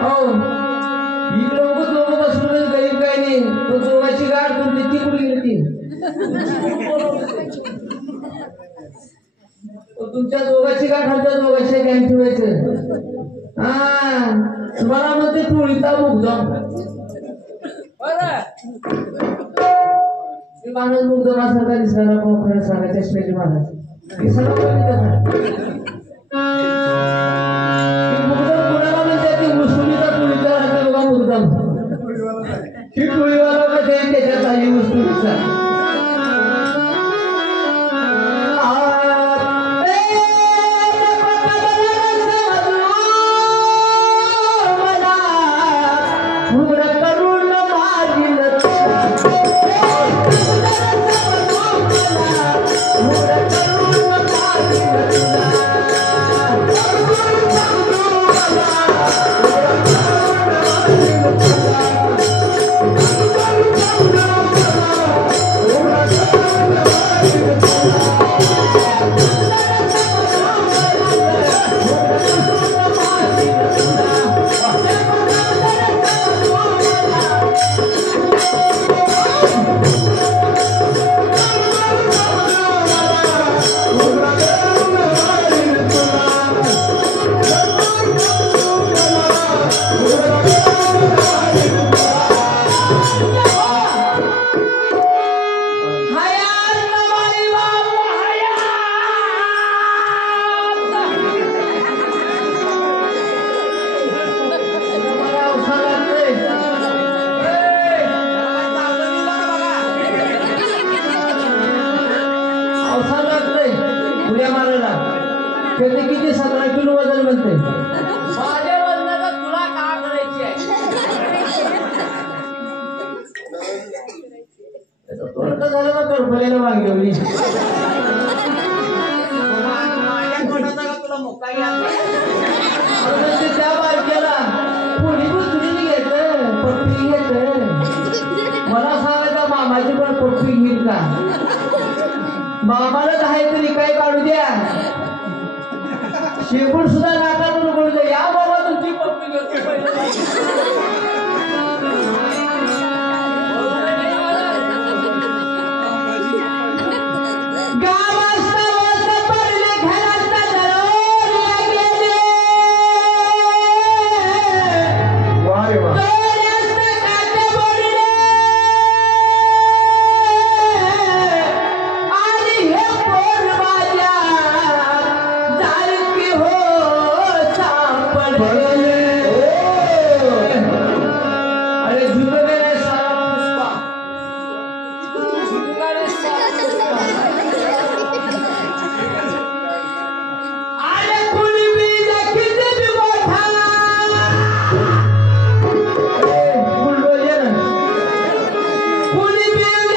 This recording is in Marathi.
हो इकडे दोघं बसून गरीब काय नाही पण जोगाची गाठ तुमची ती कुठे गेली तुमच्या दोघांची गाठ आमच्या दोघांची काय ठेवायचं हा तुम्हाला म्हणते टोळीचा मुग्ध माणूस मुग्ध माणसाचा दिसणारा खरं सांगा चष्म्याची महाराज हे सगळं मुग्ध कोणाला म्हणते ती मुसुलीचा टोळीचा राहते बघा मुग्धम ही टोळीवाला म्हणजे त्याच्यात आली मुसुलीचा किती 17 किलो वजन म्हणते माझ्या वजनाचा तुला काय करायची आहे तोडका झालं ना करपलेला मागेवली माझ्या कोणाचा तुला मोका घ्या त्या बारक्याला कोणी दुसरी घेत पट्टी घेत मला सांगायचा मामाची पण पट्टी घेईल का मामाला आहे तरी काय काढू द्या शेपूट सुद्धा नाकातून बोलले या बाबा तुमची पप्पी घेतो Holy